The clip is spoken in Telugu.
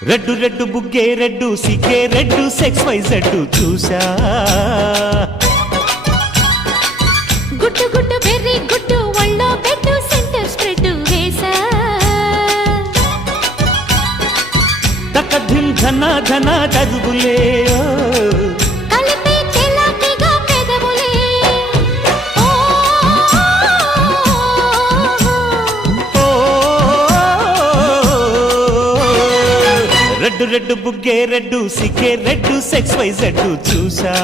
రెడ్డు రెడ్డు బుగ్గే రెడ్డు సిగ్గే రెడ్డు సెక్స్ వై జెడ్డు చూసా గుట్టు గుట్టు బెర్రీ గుట్టు ఒళ్ళో బెడ్డు సెంటర్ స్ప్రెడ్ వేసా తకధిం ధన ధన దరువులే కలిపే చెలాకిగా పెదవులే రెడ్డు రెడ్డు బుగ్గే రెడ్డు సిగ్గే రెడ్డు సెక్స్ వై జెడ్డు చూసా